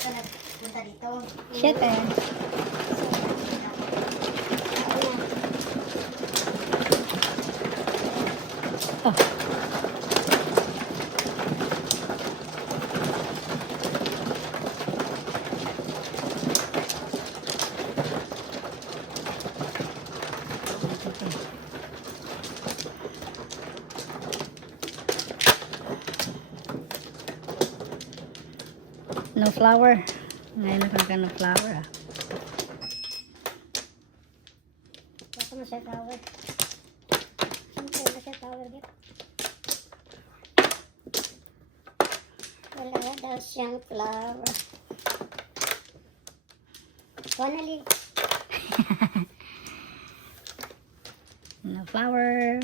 ka nagpunta dito. Shit eh. Oh. No flower. Ngayon na no flower ah. Baka mo siya tower. Siyempre na siya tower dito. Wala daw siyang flower. Wanali. No flower.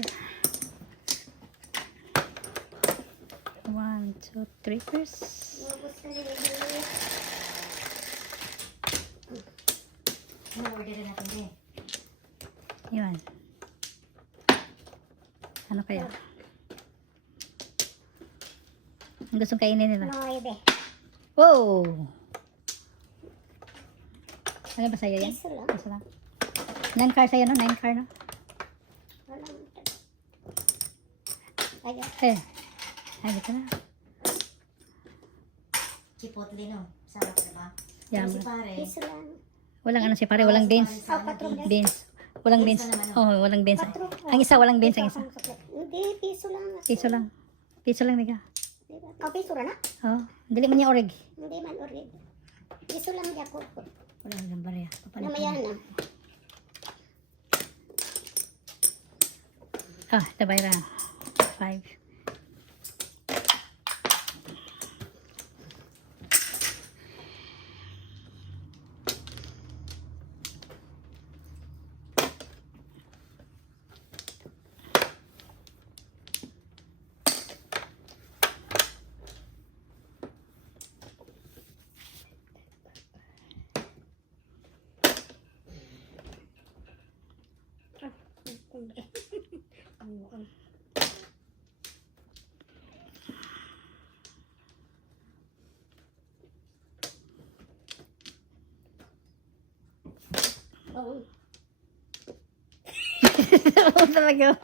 1, 2, 3 first. Ubus na rin. Order natin din. Yun. Ano kaya? Ang gustong kainin nila. Noybe. Wow! Ano ba sa'yo yan? Piso lang. Piso lang. 9 car sa'yo, no? 9 car, no? Walang. Ayan. Eh. Ay, dito na. Chipotle, no? Sarap, diba? Yan. Si pare. Piso lang. Walang ano si pare, walang beans. Ah, patro. Beans. Walang beans. Oh, walang beans. Patro. Ang isa walang beans, ang isa. Hindi, piso lang. Piso lang. Piso lang, Mega. Diba? Oh, piso lang na? Oh, dili man niya orig. Hindi man orig. Piso lang niya ko. Wala lang barya. Namaya na. Ah, tabay ra. 5. Oo. Oo talaga.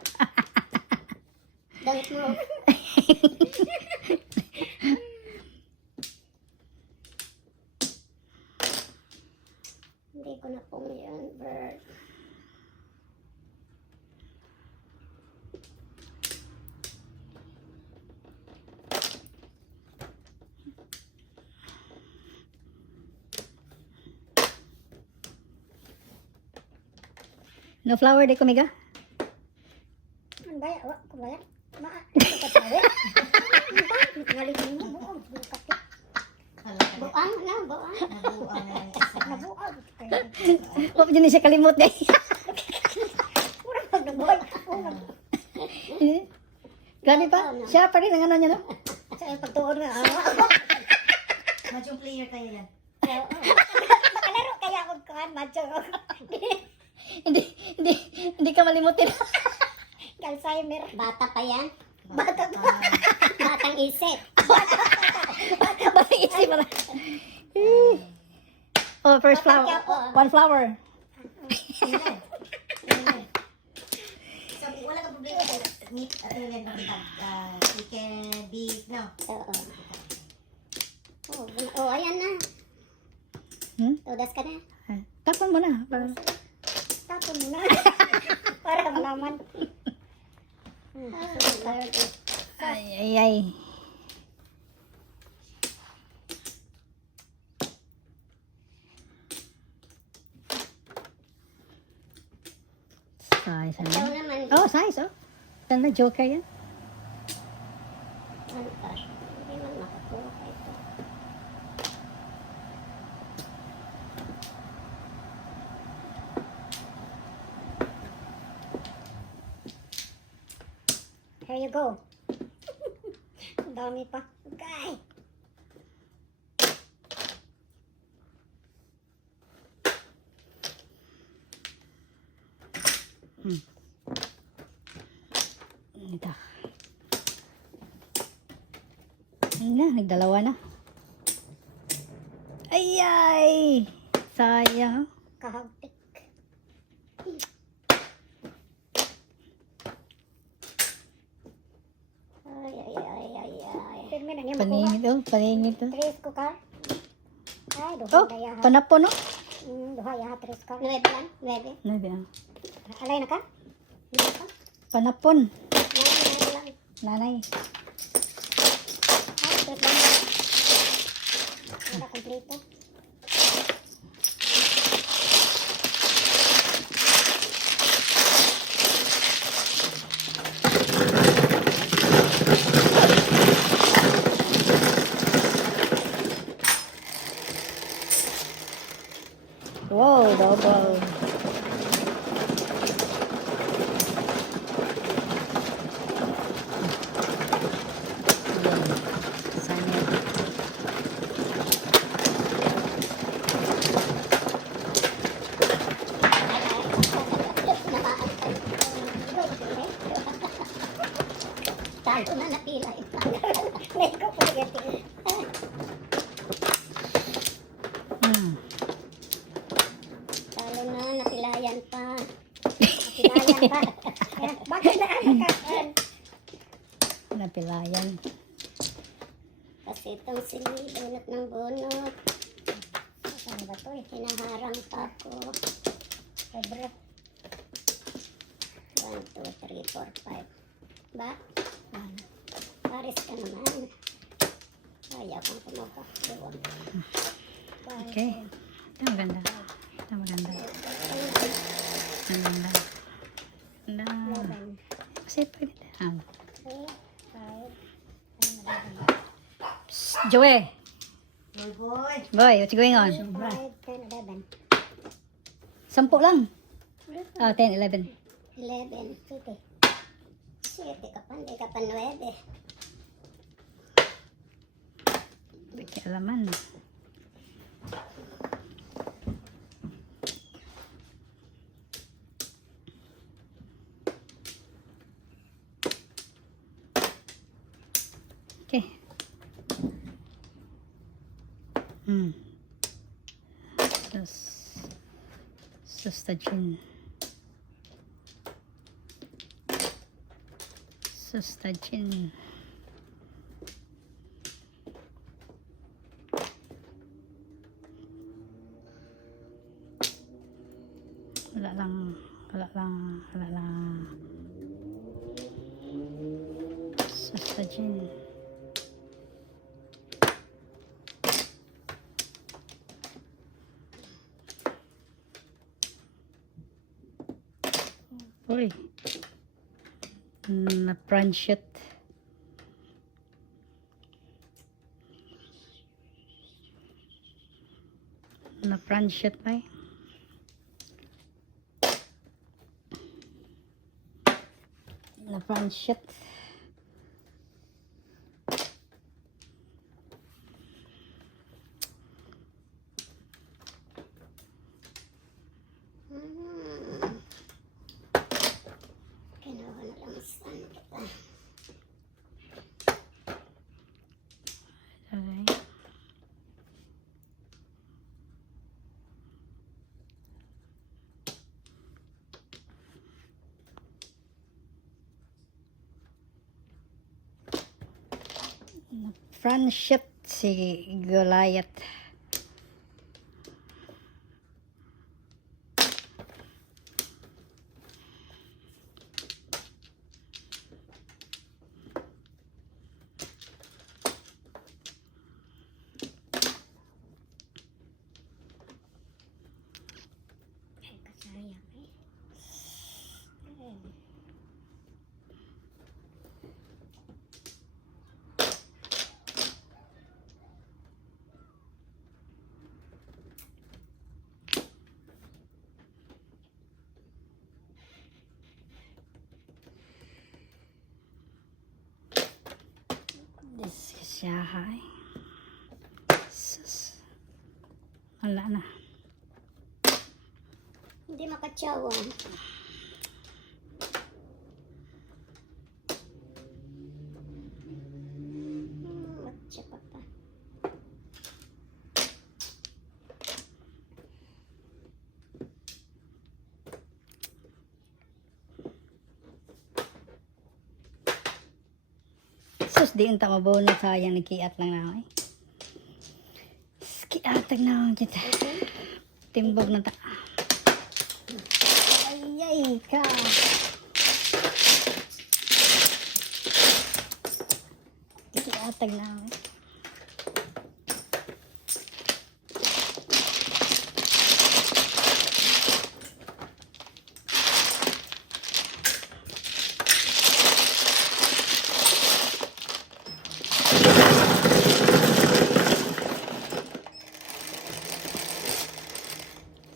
Damit mo. Hindi ko na pong yun, bird. No flower de kumiga. Ang baya, wak ko baya. Ito ka tayo. Ngalitin mo, buong. Buang na, buang. Nabuang na yung isa. Nabuang. Huwag dyan siya kalimot guys. Kurang pag nabuhay. Gani pa? Siya pa rin ang ano niya no? Sa yung pagtuon na. Majong player tayo yan. Makalaro kaya ako kuhan, macho. Hindi ka malimutin. Alzheimer. Bata pa yan. Bata. Batang isip. Basta isip mo na. Oh, first flower. One flower. So, wala kang problema sa meat, chicken, beef, no? Oo. Oh, ayan na. Tudas ka na. Tapon mo na. Tapon mo na. Para malaman. Ay, ay, ay. Size, Ikaw ano? naman. Oh, size, oh. Ganda, joker yan. Ano pa? Hindi man makakuha ka ito. Here you go. Ang dami pa. Okay. Ito. Ayun na, nagdalawa na. Ay. Sayang. Kahagtik. Ay, ay, ay, ay, ay. Pirmi na niya makuha. Paningit oh. Paningit oh. Tres ko ka. Ay, duha Oh, daya ha. panapon no? Duha ya ha, tres ka. Nuebe lang. Nuebe. Nabi ah. Alay na ka? Hindi ka? Panapon. Nine lang. Nanay. Ay, tres lang. Wala kompleto. Wow, double. Yan. Sana. Talo na napila. May ko po gati. Talo na napilayan pa. Napilayan pa. Bakit na ano ka? Napilayan. Kasi itong sinibunot ng bunot. Ano ba to eh? Hinaharang pa ako. Sobra. 1, 2, 3, 4, 5. Ba? Paris ka naman. Ayaw kang kumuha. Doon. Okay. Ito maganda. Ito maganda. Ang ganda. Ganda. 11. Kasi pwede. 3, 5, 11. Joey. Boy, what's going on? 5, 10, 11. 10 lang. 10, 11. 11. Sige. 7 ka pa. Hindi ka pa 9. Bigyan alaman. Okay. Terus sustajin. Sustajin. Wala lang. Sustajin. Uy. Na-pranshot. Na-pranshot ba eh? Na-pranshot. Kinuha na lang saan kita. Okay. Na-pranshot si Goliath. Ay, kasayang eh. This siya hay. Sus. Wala na. Hindi makatsawan. Matsa ka pa. Sus, di unta mabunot sayang nagkiat lang na eh. Kiatag na kita. Timbog na ta. Ay, ka. Kiatag na eh.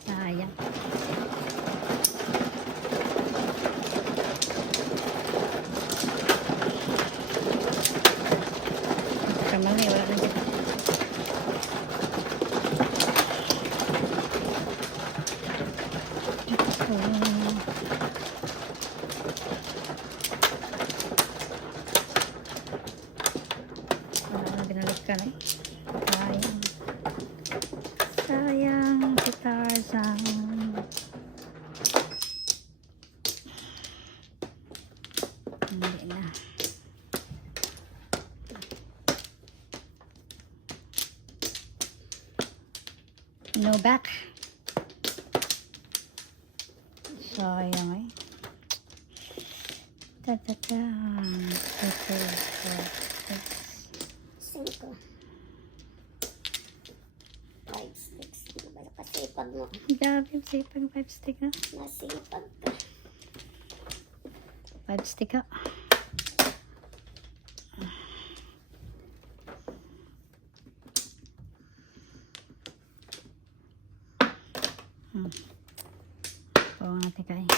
Sayang. Kamali, wala na kita. Wala na binalikan eh. Sayang. Sayang si Tarzan. Hindi na. No back. Sayang eh. Ta-ta-ta. Cinco. 5 sticks. Wala kasipag mo. Grabe, sipag 5 stick na. Nasipag ka. 5 stick ka. Oo natin kain.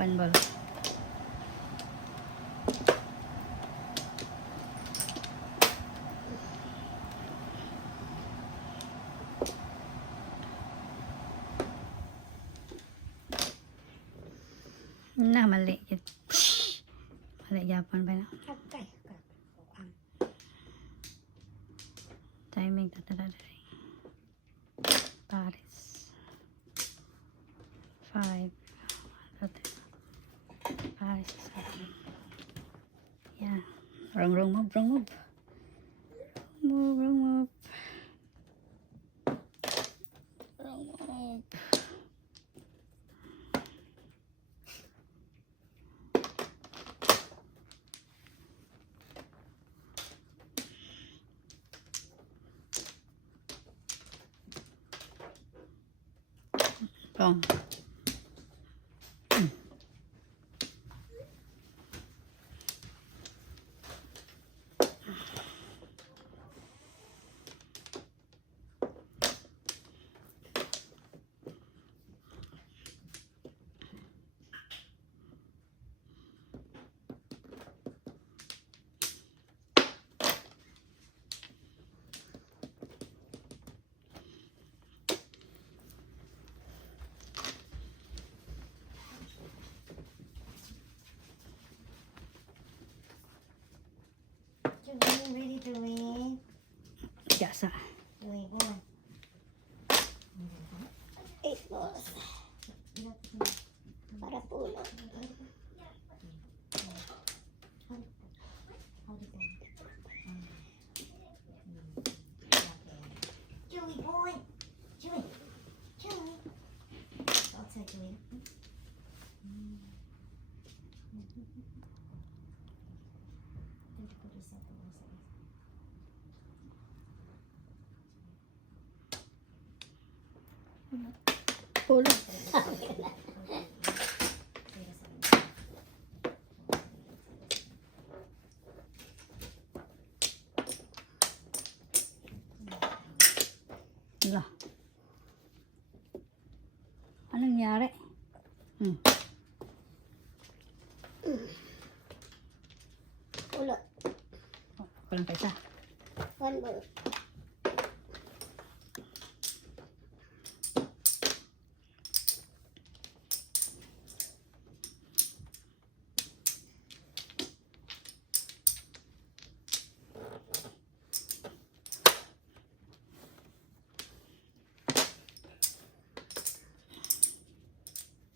One ball. Na, mali. Mali, Japan ba na? Okay. Timing, tatadadari. Paris. 5. Paris. 7. Yeah. Wrong move. Wrong move. Wrong. Julie, ready to win? Jasa. Julie, go on. 8 balls. Para pulo. Julie, boy. Julie. Outside, Julie. Pulo. Lah. Anong nangyari? Pulo. Walang kaisa. 1 ball.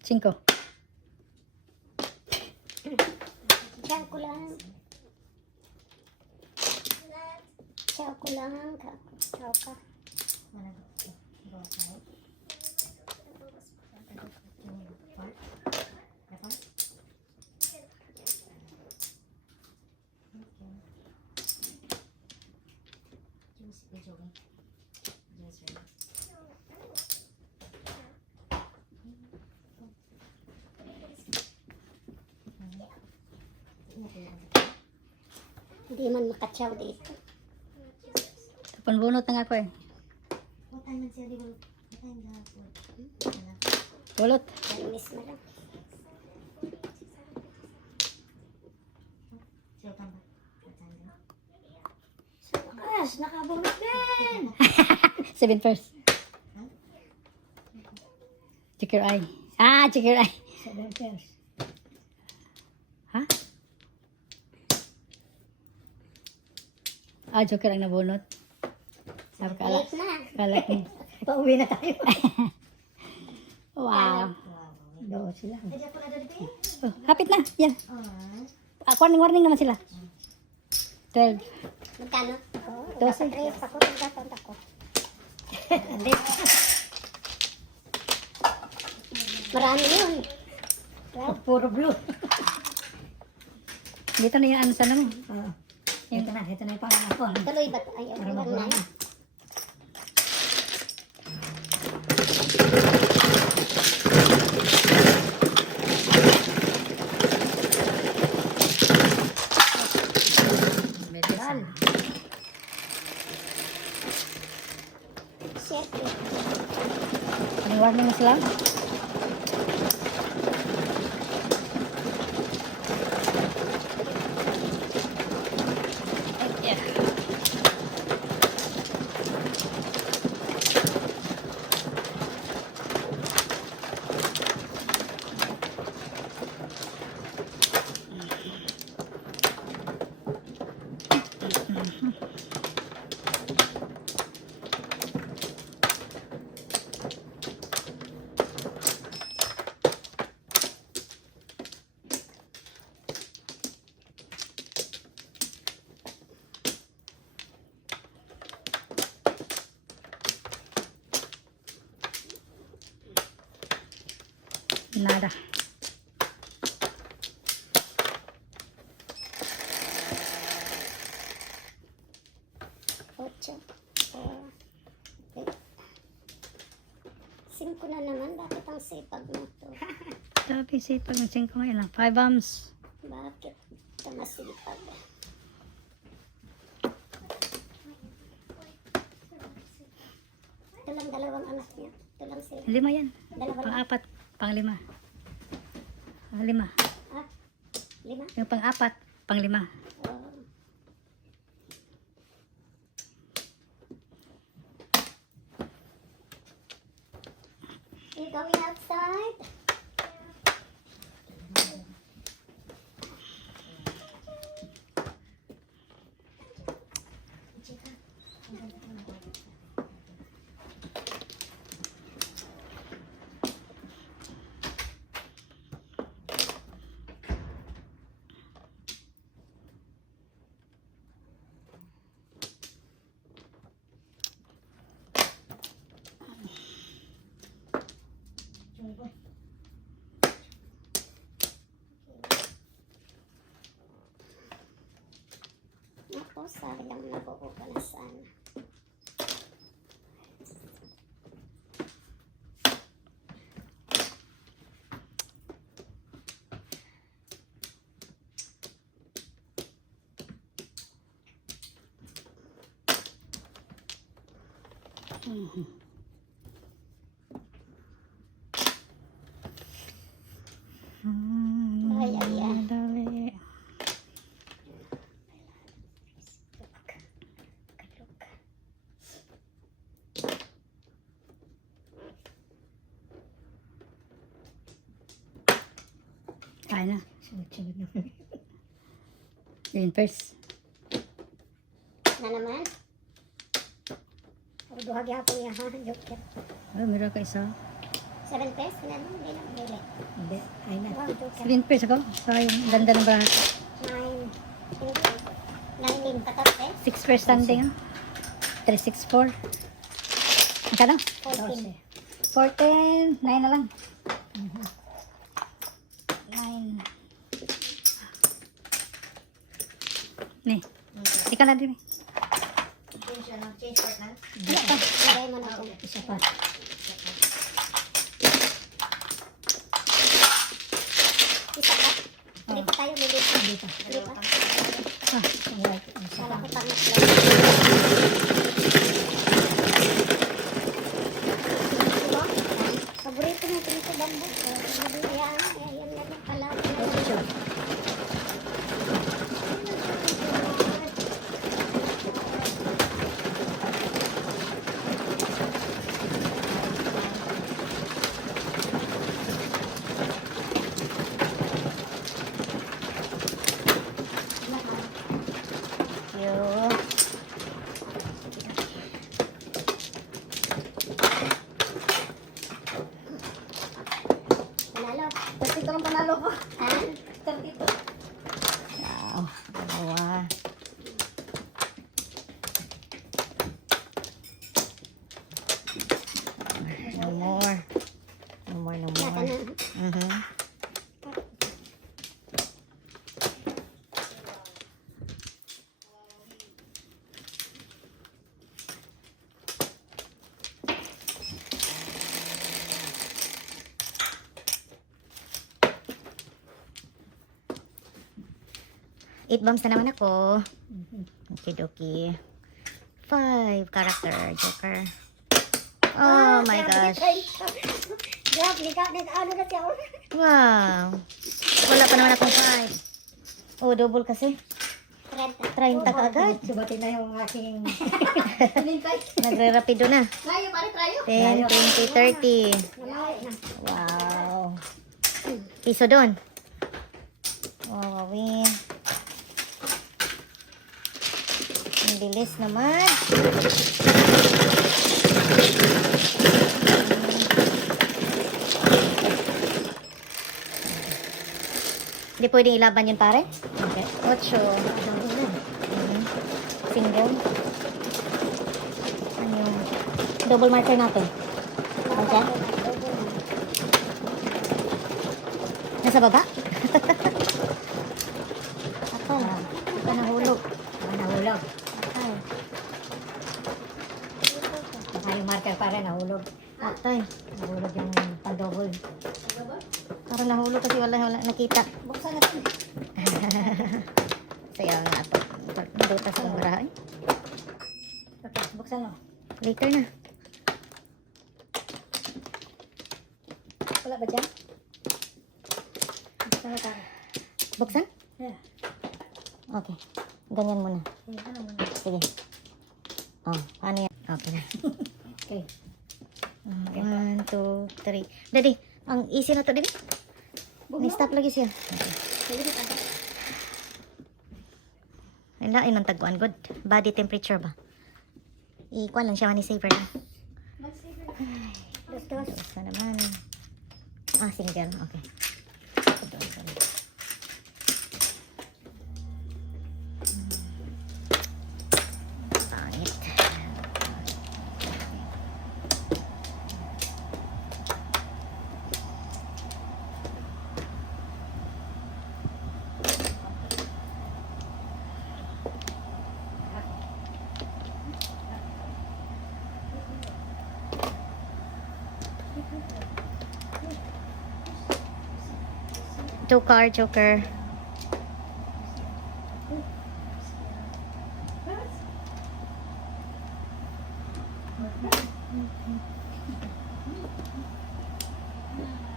5. Diyan ko lang. Ciao ko lang. Ciao ka. Hindi man makatsiyaw dito. Panbunot na nga ako eh. Pulot. Miss mo lang. Yes, nakabunot din. 7 first. Check your eye. Ah, check your eye. 7 pairs. Ha? Ah, joker ang nabunot. Sabi ka, Late na. kala ko. Pauwi na tayo. Wow. Doon sila. Oh, hapit na. Yan. Warning naman sila. 12. Magkano? Dosi. Tres ako. Ang ako. Marami yun. Puro blue. Dito na yung ano sa mo. Ito na yung pangako. Tuloy ba? Ayaw. Para Wag mabuhay na. na. Shit. Anong warning na sila? Yeah. Nada. Ocho. Cinco na naman. Bakit ang sipag mo to? Sabi sipag ng 5 ngayon lang. 5 bombs. Bakit ito masipag? Ito lang dalawang anak niya. Ito lang sila. 5 yan. Dalawa lang. Pang-4. Pang-5. Pang-5. Ah, 5? Yung pang-4. Pang-5. Oh. You going outside? Ako, sayang nabuo ka na sana. Ay, ay, ay. Dali. Kaya na. Sunod-sunod na. Yun first. Na naman? Puro duhag yapon niya ha. Joker. Oh, meron ka isa. 7 pesos na lang, hindi na bili. Hindi. Ay na. 1, 2, 3, 7 pesos ako. Sayang. Ganda ng bracket. 9, 19, 14, 6 per standing. 364. Magkano? 14. 14. 9 na lang. 9. Ni. Ikaw na din. Wala pa, lagay mo natin. Isa pa. Isa pa. Hindi pa tayo bili. Hindi pa. Hindi pa. Ah, ang white. Ang isa Kala pa. ko pangit lang. Diba? Paborito mo ito nito bambo. Yan na lang pala. Panalo. Kasi ito lang panalo ko. Ha? Wow. Dalawa. No more. No more, no Wala ka more. na. Mhm. Eight bombs na naman ako. Okidoki. 5 character joker. Oh my gosh. Grabe ka. Ano na siya? Wow. Wala pa naman akong 5. Oh, double kasi. 30 ka agad. Subatin na yung aking... Nagre-rapido na. Tayo, pare tayo. 10, 20, 30. Nalaway na. Wow. Piso doon. Wow, win. Ang bilis naman. Hindi pwedeng ilaban yun, pare? Okay. 8. Single. Ano yung double marker natin? Okay. Nasa baba? Ako. Ito nahulog. Nahulog. Ay. Baka yung marker para nahulog. Atay. Nahulog yung pang-double. Parang nahulog kasi wala nakita. Buksan natin. Saya nga ito. Duta sa marahay. Okay, buksan mo. Later na. Wala ba dyan? Buksan mo tayo. Buksan? Yeah. Okay. Ganyan muna. Okay, ano mo? Sige. Oh, ano yan? Okay na. Okay. 1, 2, 3. Daddy, ang easy na to, Daddy. Ni-stop lagi siya. Ay, lain ang taguan. Good. Body temperature ba? Ikuan lang siya, money saver lang. Dos. Basta naman. Ah, single. Okay. Pangit. Joker, Joker.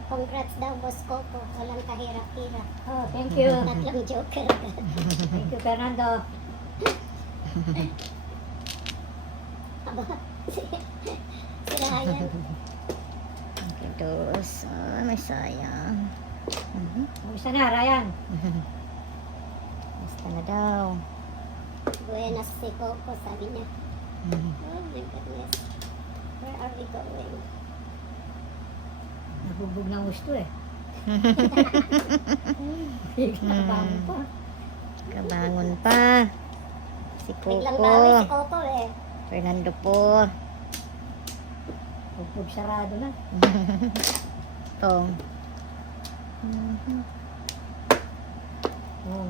Congrats daw, Boss Coco. Walang kahirap-hirap. Oh, thank you. Tatlong joker. Thank you, Fernando. Aba, sila yan. Okay, dos. Ah, may sayang. Kumusta na, Ryan? Basta na daw. Buenas si Coco, sabi niya. Oh my goodness. Where are we going? Bubog ng gusto eh. Nakabangon pa. Kabangon pa. Si Biglang Coco. bawi si Coco eh. Fernando po. Bubog sarado na. Tong. Oh.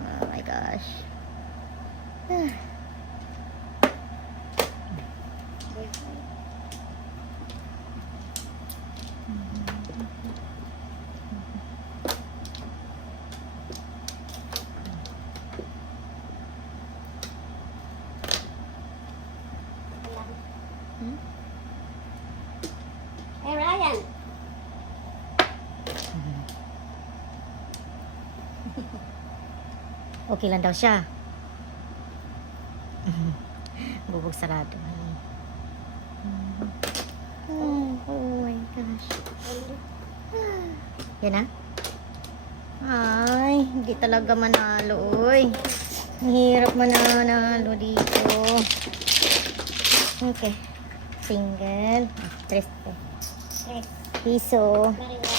Oh my gosh. Hey Ryan. Okay lang daw siya. Bubog sarado. Oh my gosh. Yan na? Ay, hindi talaga manalo, oy. Ang hirap manalo dito. Okay. Single. 3 piso. Very well.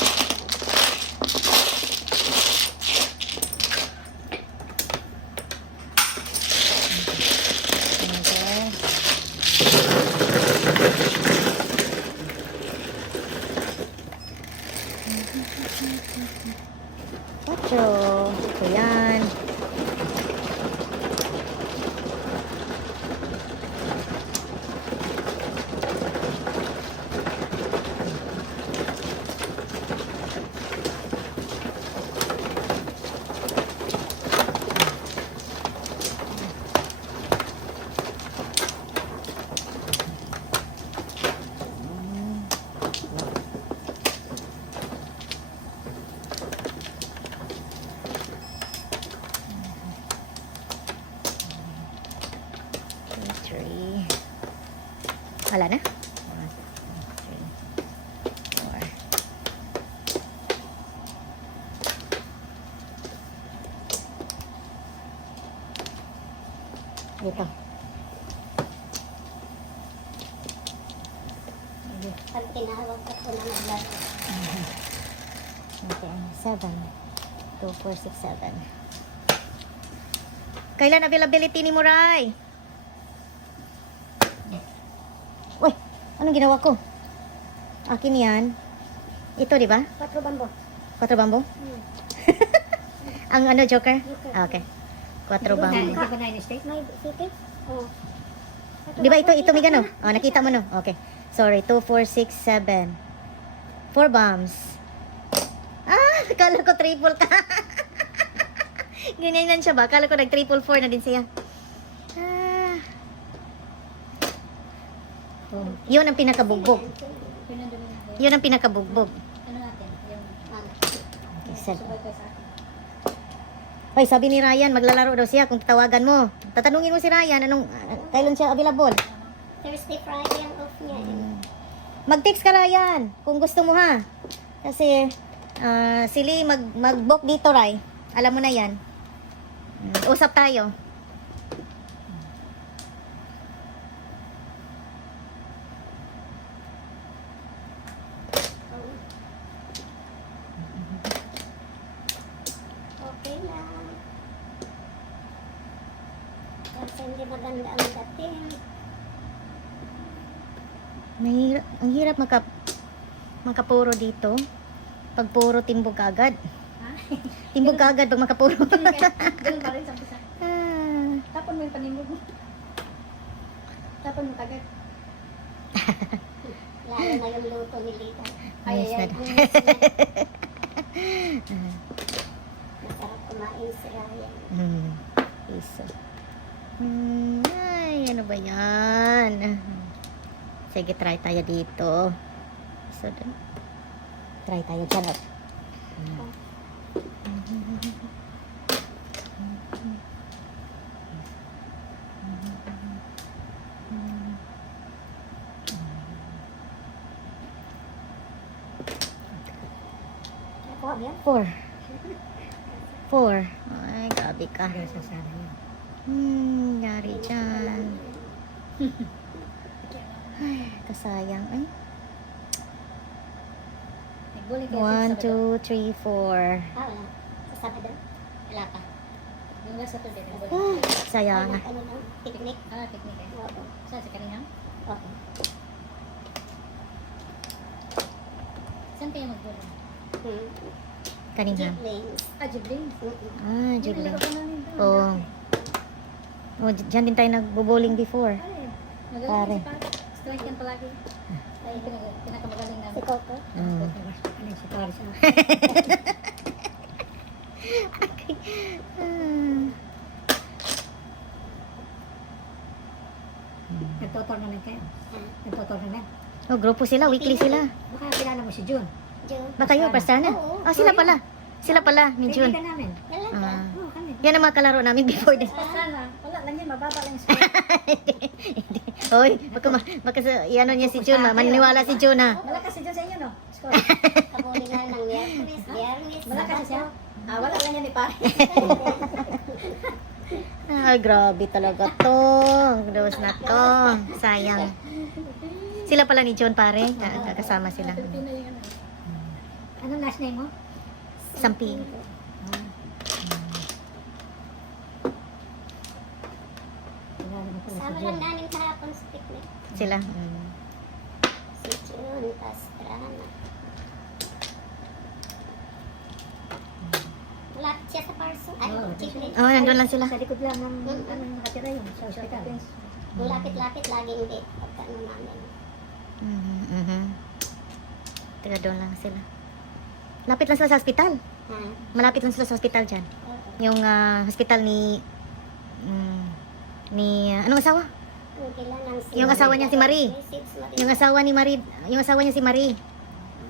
Single. Quatro. Ito yan. Three. Wala na? 1, 2, 3, 4. Dito. Pag tinawag ka po na naglaro. Okay, 7. 2, 4, 6, 7. Kailan availability ni Muray? Uy, anong ginawa ko? Akin yan. Ito, di ba? 4 bambo. 4 bambo? Ang ano, Joker? Ah, okay. 4 bambo. Hindi ba 9 state? May city? Oo. Di ba ito may gano? Oh, nakita mo no? Okay. Sorry, 2, 4, 6, 7. 4 bombs. Ah, kala ko triple ka. Ganyan lang siya ba? Kala ko nag-triple 4 na din siya. Ah. Oh. Yun ang pinakabugbog. Yun ang pinakabugbog. Ano natin? Yung Okay, set. subay kayo sa akin. Hoy, sabi ni Ryan, maglalaro daw siya kung tatawagan mo. Tatanungin mo si Ryan, kailan siya available? Thursday, Friday ang off niya. Mag-text ka, Ryan, kung gusto mo ha. Kasi, si Lee, mag-book dito, Ray. Alam mo na yan. Usap tayo. Okay lang. Kasi hindi maganda ang dating. Ang hirap makapuro dito. Pag puro, timbog agad. Ha? Timbog agad pag makapuro. Ganun pa rin sa umpisa. Ah, Tapon mo yung panimog mo. Tapon mo kagad. Lalo na yung luto ni Lita. Ayos na. Masarap kumain si Ryan. Piso. Ay, ano ba yan? Sige, try tayo dito. So, try tayo dyan. Nakuha mo yan? 4. 4. Ay, gabi ka. Kaya sa sana yun. Yari dyan. Ay, kasayang. Ay. Nagbuli kayo 1, 2, 3, 4. Ah, wala. Sa Sabado? Wala pa. Yung last Saturday, nagbuli. Sayang. Ano daw? Picnic? Picnic eh. Oo. Saan, sa Kalingham? Okay. Saan kayo magbuli? Kaningham. Jiblings. Jublin. Ah, Jubilee. Nilaro ko namin doon. Oo. Oh, dyan din tayo nagbo-bowling before. Pare. Pare. Magaling si Pare. Strike yan palagi. Ay, pinakamagaling Si namin. Coco? Mm. Ano si Pare sa Nagtotournament kayo? Nagtotournament? Oh, grupo sila, weekly sila. Baka kilala mo si June. June? Ba kayo, Pastrana? Oo. Ah, sila pala. Sila pala, ni June. Kaibigan namin. Kailan ka? Ah. Oo, kami. Yan ang mga kalaro namin before din. Pastrana. Wala lang yan, mababa lang yung score. Hoy, baka ano niya si June, maniniwala si June ha. Malakas si June sa inyo, no? Score. Kabuli nga ng Biyernes. Malakas siya. Wala lang yan ni Pare. Ay, grabe talaga to. Dos na to. Sayang. Sila pala ni John pare. Kasama sila. Pilipino yung ano. Anong last name mo? Sampi. Sama lang namin kahapon sa picnic. Sila. Si June, Pastrana. Malapit siya sa Parso. Ay, Oo, Jiblings. Oh, nandun lang sila. Sa likod lang ng anong nakatira yun, sa hospital. Kung lapit-lapit, laging date. Pagka ano namin. Taga doon lang sila. Lapit lang sila sa hospital. Ha? Malapit lang sila sa hospital dyan. Oo. Yung hospital ni anong asawa? Kung kailangan si Yung asawa niya si Marie. Yung asawa ni Marie, yung asawa niya si Marie.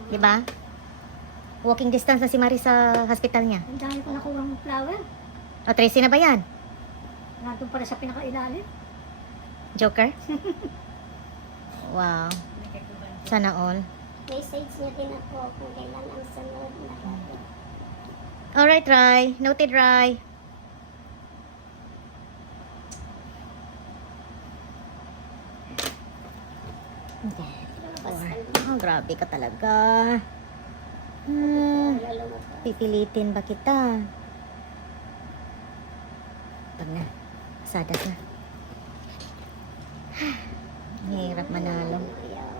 'Di ba? Walking distance na si Marie sa hospital niya. Ang dami ko nakuha ng flower. O, Tracy na ba yan? Nandun pala sa pinakailalim. Joker? Wow. Sana all. Message niya din ako kung kailan ang sunod na dapat. Alright, Rai. Noted, Rai. Oh, grabe ka talaga. Lalo mo pa. Pipilitin ba kita? Pag na. Sadas na. Hirap manalo. Ayaw.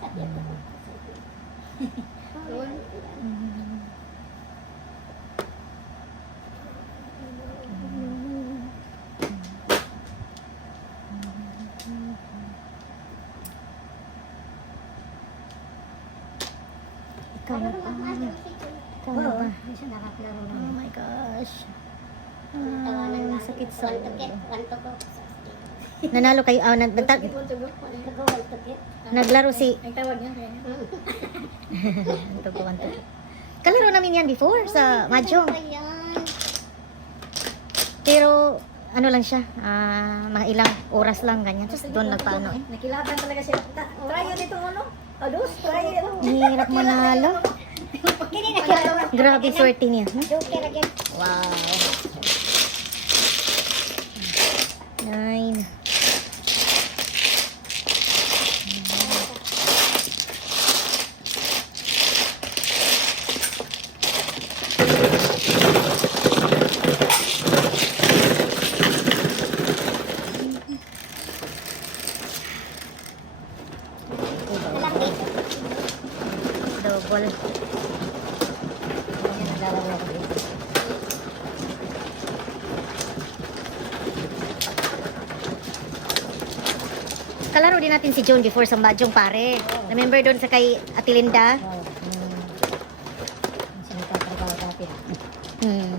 Tatlo ko. Ikaw na ba? Ikaw na ba? Hindi siya nakaklaro Oh namin. my gosh. Tawanan Ah, nga. sakit sa One to get, ulo. one to go. Nanalo kayo. One to go, one to get. Naglaro si... Ang tawag niya, kaya niya. Antugo. Kalaro namin yan before sa Mahjong. Ano ba yan? Pero ano lang siya, mga ilang oras lang ganyan. Tapos doon nagpaano eh. Nakilaban talaga sila. Try yun dito ano? Ados, try yun. Hirap manalo. Kini na kaya. Grabe swerte niya. Joker again. Wow. 9. Alam dito. Double. Naglalaro ako dito. Kalaro din natin si John before sa Mahjong pare. Remember doon sa kay Atilinda? Wow. Saan nagtatrabaho dati? Hmm.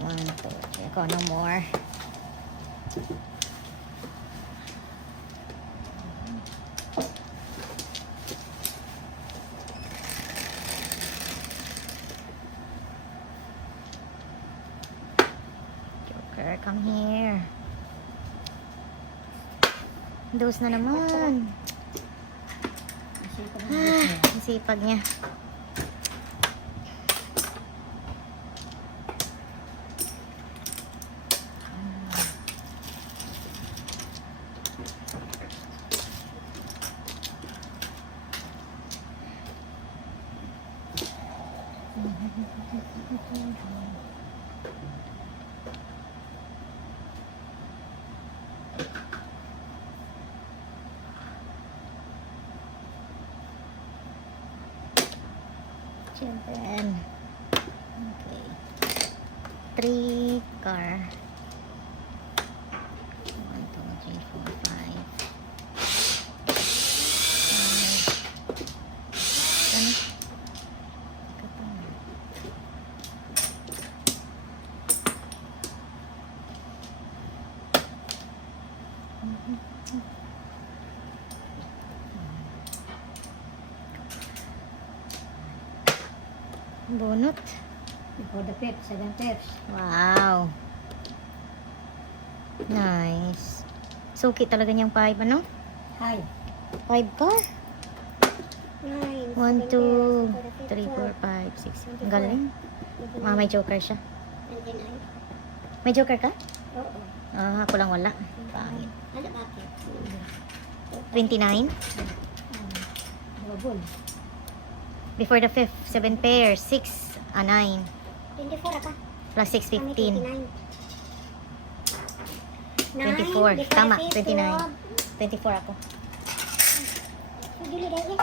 One, two, three. Ako, no more. Come here. Dos na naman. Ang sipag niya. Children. Okay. 3 car. 1, 2, 3, 4, 5. Ano? Bunot. For the pips, 7 pips. Wow. Nice. Suki talaga niyang 5, ano? Hi. 5 car. 9. 1, 2, 3, 4, 5, 6. Ang galing. May joker siya. 29. May joker ka? Oo. Ah, ako lang wala. Pangit. Ano bakit? 29. Double. Before the 5th, 7 pairs. 6, 9. 24 ako. Plus 6, Kami 15. 29. 24. Tama, 29. 24 ako. Dili dahil.